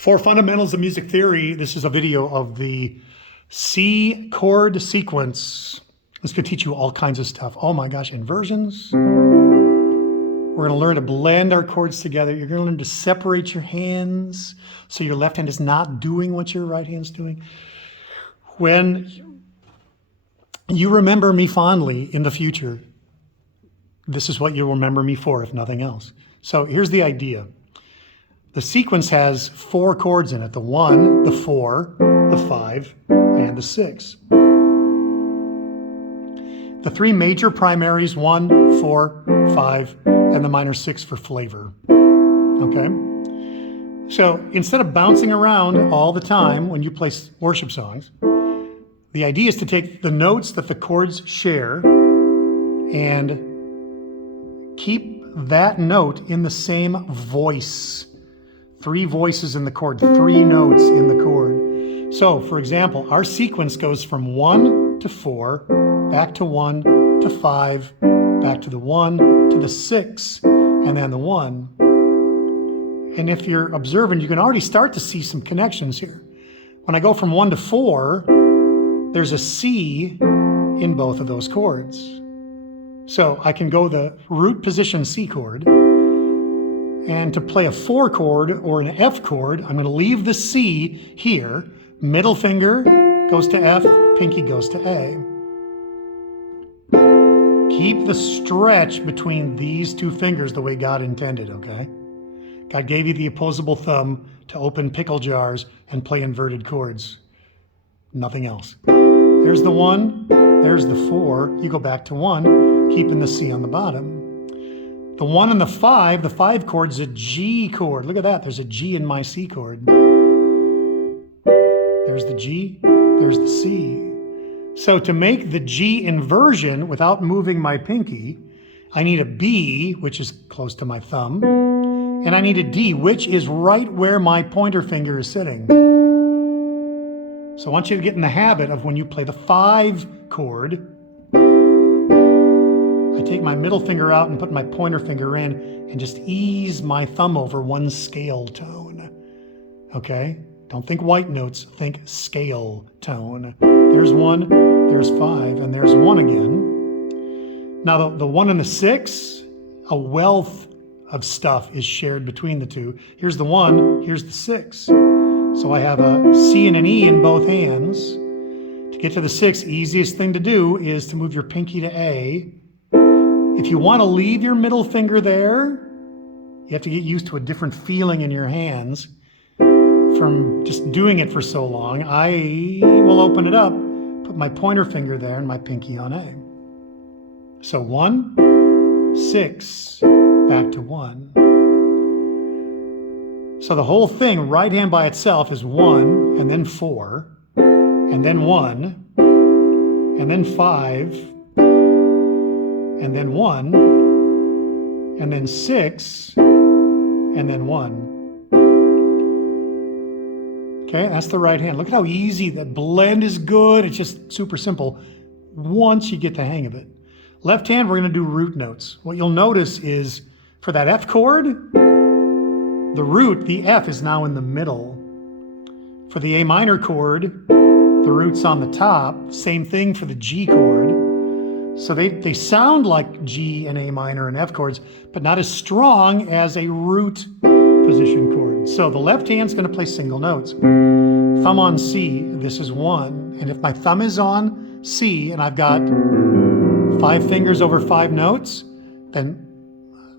For fundamentals of music theory, this is a video of the C chord sequence. This could teach you all kinds of stuff. Oh my gosh, inversions. We're going to learn to blend our chords together. You're going to learn to separate your hands so your left hand is not doing what your right hand's doing. When you remember me fondly in the future, this is what you'll remember me for, if nothing else. So here's the idea. The sequence has 4 chords in it: the 1, the 4, the 5, and the 6. The 3 major primaries, 1, 4, 5, and the minor 6 for flavor. Okay? So instead of bouncing around all the time when you play worship songs, the idea is to take the notes that the chords share and keep that note in the same voice. 3 voices in the chord, 3 notes in the chord. So, for example, our sequence goes from 1 to 4, back to 1 to 5, back to the 1 to the 6, and then the 1. And if you're observant, you can already start to see some connections here. When I go from 1 to 4, there's a C in both of those chords. So I can go the root position C chord, and to play a 4 chord or an F chord, I'm going to leave the C here. Middle finger goes to F, pinky goes to A. Keep the stretch between these 2 fingers the way God intended, okay? God gave you the opposable thumb to open pickle jars and play inverted chords. Nothing else. There's the 1, there's the 4. You go back to 1, keeping the C on the bottom. The 1 and the 5 chord's a G chord. Look at that, there's a G in my C chord. There's the G, there's the C. So to make the G inversion without moving my pinky, I need a B, which is close to my thumb, and I need a D, which is right where my pointer finger is sitting. So I want you to get in the habit of when you play the 5 chord, I take my middle finger out and put my pointer finger in and just ease my thumb over 1 scale tone. Okay? Don't think white notes, think scale tone. There's 1, there's 5, and there's 1 again. Now the 1 and the 6, a wealth of stuff is shared between the 2. Here's the 1, here's the 6. So I have a C and an E in both hands. To get to the 6, easiest thing to do is to move your pinky to A. If you want to leave your middle finger there, you have to get used to a different feeling in your hands from just doing it for so long. I will open it up, put my pointer finger there and my pinky on A. So 1, 6, back to 1. So the whole thing, right hand by itself, is 1, and then 4, and then 1, and then 5, and then 1, and then 6, and then 1. Okay, that's the right hand. Look at how easy that blend is good. It's just super simple once you get the hang of it. Left hand, we're going to do root notes. What you'll notice is for that F chord, the root, the F, is now in the middle. For the A minor chord, the root's on the top. Same thing for the G chord. So they sound like G and A minor and F chords, but not as strong as a root position chord. So the left hand's going to play single notes. Thumb on C, this is 1. And if my thumb is on C and I've got 5 fingers over 5 notes, then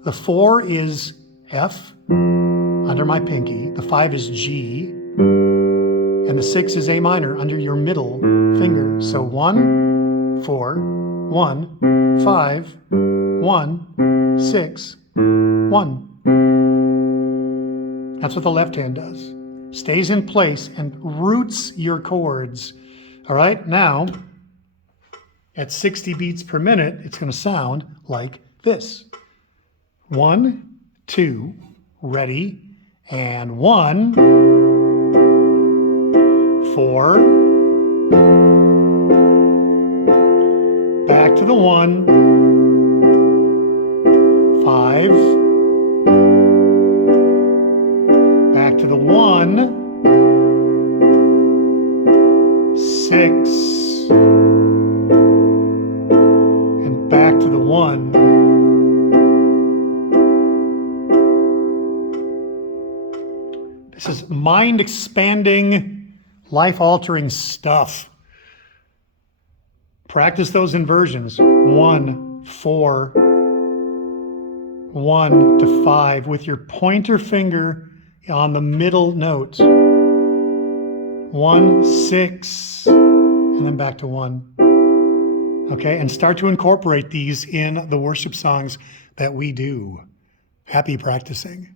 the 4 is F under my pinky, the 5 is G, and the 6 is A minor under your middle finger. So 1, 4, 1, 5, 1, 6, 1. That's what the left hand does. Stays in place and roots your chords. All right, now at 60 beats per minute, it's going to sound like this. 1, 2, ready, and 1, 4, back to the 1, 5, back to the 1, 6, and back to the 1. This is mind-expanding, life-altering stuff. Practice those inversions. 1, 4, 1 to 5 with your pointer finger on the middle note. 1, 6, and then back to 1. Okay, and start to incorporate these in the worship songs that we do. Happy practicing.